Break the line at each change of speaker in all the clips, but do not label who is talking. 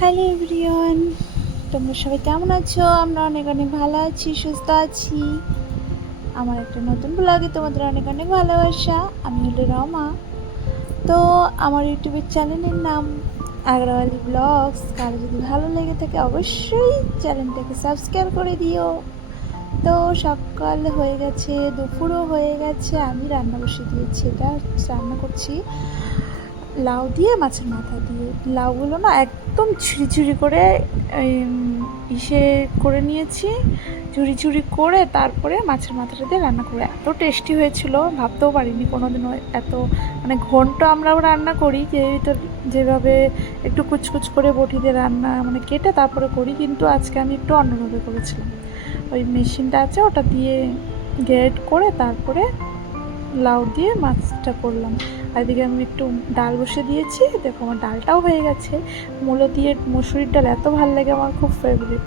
Hello everyone, তোমরা সবাই কেমন আছো? আমরা অনেক অনেক ভালো আছি, সুস্থ আছি। আমার একটা নতুন ব্লগে তোমাদের অনেক অনেক ভালোবাসা। আমি হলো রমা। তো আমার ইউটিউবের চ্যানেলের নাম আগ্রাওয়ালি ব্লগস কারও যদি ভালো লেগে থাকে অবশ্যই চ্যানেলটাকে সাবস্ক্রাইব করে দিও। তো সকাল হয়ে গেছে, দুপুরও হয়ে গেছে। আমি রান্না বসে দিয়েছি, এটা রান্না করছি। লাউ দিয়ে মাছের মাথা দিয়ে। লাউগুলো না একদম ঝুড়ি ঝুড়ি করে ইসে করে নিয়েছি। ঝুড়ি ঝুড়ি করে তারপরে মাছের মাথাটা দিয়ে রান্না করে এত টেস্টি হয়েছিল, ভাবতেও পারিনি কোনোদিনও এত মানে ঘন্ট আমরাও রান্না করি যে যেভাবে একটু কুচকুচ করে বটি দিয়ে রান্না মানে কেটে তারপরে করি, কিন্তু আজকে আমি একটু অন্যভাবে করেছিলাম। ওই মেশিনটা আছে, ওটা দিয়ে গ্রেড করে তারপরে লাউ দিয়ে মাছটা করলাম। আর এদিকে আমি একটু ডাল বসে দিয়েছি। দেখো আমার ডালটাও হয়ে গেছে। মূলো দিয়ে মুসুরির ডাল এত ভালো লাগে, আমার খুব ফেভারিট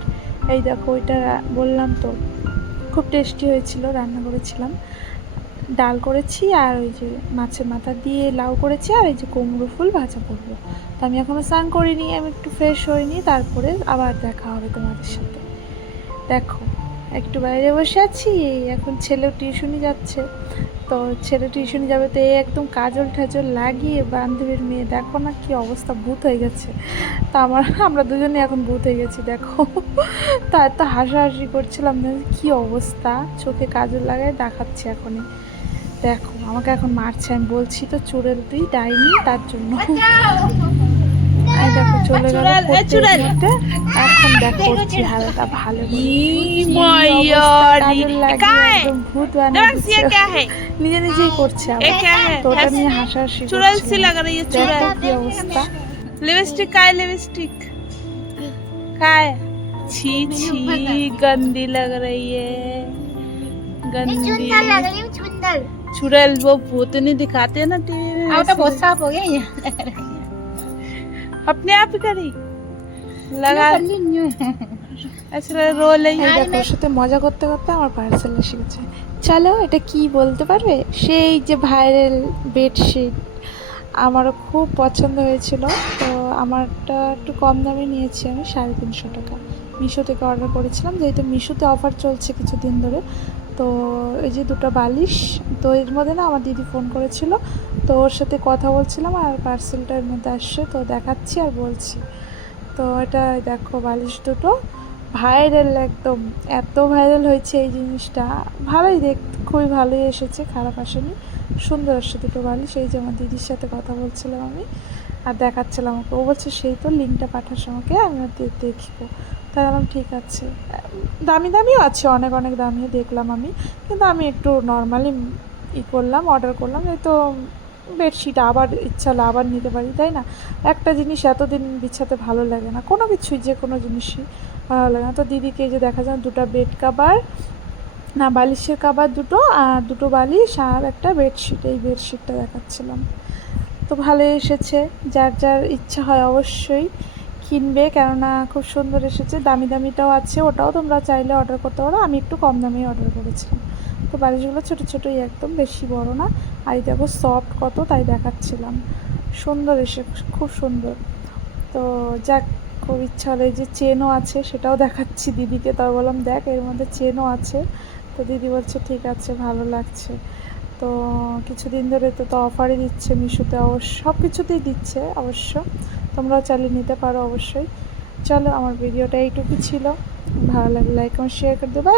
এই দেখো, ওইটা বললাম তো, খুব টেস্টি হয়েছিল, রান্না করেছিলাম। ডাল করেছি আর ওই যে মাছের মাথা দিয়ে লাউ করেছি আর এই যে কুমড়ো ফুল ভাজা করব। তো আমি এখনও স্নান করিনি, আমি একটু ফ্রেশ হইনি, তারপরে আবার দেখা হবে তোমাদের সাথে। দেখো একটু বাইরে বসে আছি, এখন ছেলেও টিউশনি যাচ্ছে। তো ছেলে টিউশনি যাবে তো এই একদম কাজল ঠাজল লাগিয়ে বান্ধবীর মেয়ে, দেখো না কি অবস্থা, ভূত হয়ে গেছে। তো আমার, আমরা দুজনে এখন ভূত হয়ে গেছি, দেখো। তা এত হাসাহাসি করছিলাম কি অবস্থা? চোখে কাজল লাগায় দেখাচ্ছি এখনই। দেখো, আমাকে এখন মারছে, আমি বলছি তো চোরের তুই ডাইনি, তার জন্য। এই দেখো চলে গেল
চুড়েল, এ চুড়েল।
এখন দেখো করছি হালকা ভালো করে।
ई
কি
मैया
অবস্থা, কাজল লাগিয়ে
क्या है
একদম ভূত বানিয়ে
नमक ये
দিচ্ছে।
क्या है
নিজে নিজেই করছে
ये
আবার।
क्या है
তো ওটা
ऐसे-
নিয়ে হাসাহাসি
चुड़ैल सी
করছিলাম।
लग रही है
দেখো
चुड़ैल
কি অবস্থা
लिपस्टिक का है लिपस्टिक का है छी छी गंदी लग रही है गंदी
चुंदर लग रही हूँ चुंदर
चुड़ैल वो भूत नहीं दिखाते हैं ना टीवी में
आउट बहुत
ऐसे।
साफ हो गया ये
अपने आप ही करी लगा
न्यू है
ऐसे रो रही
এই
है
দেখো ওর সাথে মজা করতে করতে আমার পার্সেল এসে গেছে চলো এটা কি বলতে পারবে সেই যে ভাইরাল বেডশিট আমারও খুব পছন্দ হয়েছিল তো আমারটা একটু কম দামে নিয়েছি আমি সাড়ে তিনশো টাকা মিশো থেকে অর্ডার করেছিলাম যেহেতু মিশোতে অফার চলছে কিছুদিন ধরে তো এই যে দুটো বালিশ তো এর মধ্যে না আমার দিদি ফোন করেছিল তো ওর সাথে কথা বলছিলাম আর পার্সেলটার মধ্যে আসছে, তো দেখাচ্ছি আর বলছি। তো এটা দেখো বালিশ দুটো ভাইরাল একদম, এত ভাইরাল হয়েছে এই জিনিসটা। ভালোই দেখ, খুবই ভালোই এসেছে, খারাপ আসেনি। সুন্দর আসছে দুটো বালিশ, এই যে আমার দিদির সাথে কথা বলছিলাম আমি, আর দেখাচ্ছিলাম আমাকে ও বলছে, সেই তো লিঙ্কটা পাঠাস আমাকে, আমি দেখব। তাই বললাম, ঠিক আছে। দামি দামিও আছে, অনেক অনেক দামি দেখলাম আমি, কিন্তু আমি একটু নর্মালি ই করলাম অর্ডার করলাম, এই তো বেডশিট আবার ইচ্ছা হলে আবার নিতে পারি, তাই না? একটা জিনিস এতদিন বিছাতে ভালো লাগে না, কোনো কিছুই, যে কোনো জিনিসই ভালো লাগে না। তো দিদিকে যে দেখা যায় দুটো বেড কাভার, না, বালিশের কাবার দুটো আর দুটো বালিশ আর একটা বেডশিট, এই বেডশিটটা দেখাচ্ছিলাম। তো ভালো এসেছে, যার যার ইচ্ছা হয় অবশ্যই কিনবে, কেননা খুব সুন্দর এসেছে, দামি দামিটাও আছে, ওটাও তোমরা চাইলে অর্ডার করতে পারো। আমি একটু কম দামেই অর্ডার করেছিলাম। তো বালিশগুলো ছোটো ছোটোই একদম, বেশি বড় না। আর এই দেখো সফট কত, তাই দেখাচ্ছিলাম। সুন্দর এসে, খুব সুন্দর। তো যাক, খুব ইচ্ছা হলো যে চেনও আছে, সেটাও দেখাচ্ছি দিদিকে। তাই বললাম, দেখ, এর মধ্যে চেনও আছে। তো দিদি বলছে, ঠিক আছে, ভালো লাগছে। তো কিছুদিন ধরে তো তো অফারই দিচ্ছে মিশোতে, অবশ্য সব কিছুতেই দিচ্ছে অবশ্য। তোমরাও চালিয়ে নিতে পারো অবশ্যই। চলো, আমার ভিডিওটা এইটুকু ছিল। ভালো লাগলে লাইক আমার শেয়ার করে দেবো.